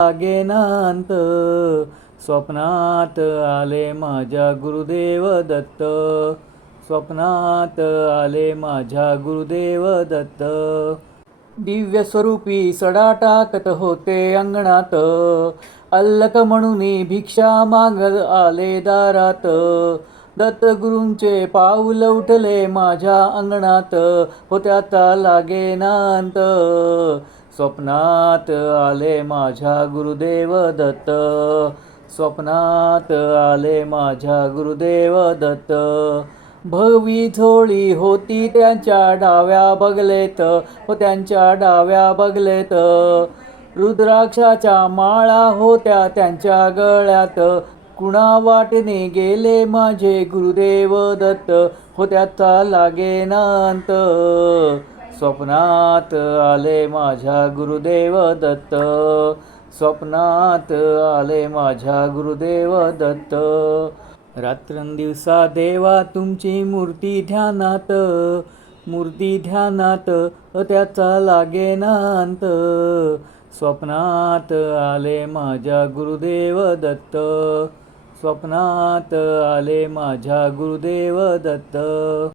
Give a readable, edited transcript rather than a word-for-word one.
लागेनांत. स्वप्नात आले माझ्या गुरुदेव दत्त. स्वप्नात आले माझ्या गुरुदेव दत्त. दिव्य स्वरूपी सडा टाकत होते अंगणात. अल्लक म्हणून भिक्षा मागत आले दारात. दत्तगुरूंचे पाऊल उठले माझ्या अंगणात. होत्याता लागेनांत. स्वप्नात आले माझ्या गुरुदेव दत्त. स्वप्नात आले माझ्या गुरुदेव दत्त. भगवी झोळी होती त्यांच्या डाव्या बगलेत. त्यांच्या डाव्या बगलेत. रुद्राक्षाच्या माळा होत्या त्यांच्या गळ्यात. कुणा वाटेने गेले माझे गुरुदेव दत्त. होत्याता लागेनांत. स्वप्नात आले माझ्या गुरुदेव दत्त. स्वप्नात आले माझ्या गुरुदेव दत्त. रात्रंदिवसा देवा तुमची मूर्ती ध्यानात. मूर्ती ध्यानात त्याचा लागेनांत. स्वप्नात आले माझ्या गुरुदेव दत्त. स्वप्नात आले माझ्या गुरुदेव दत्त.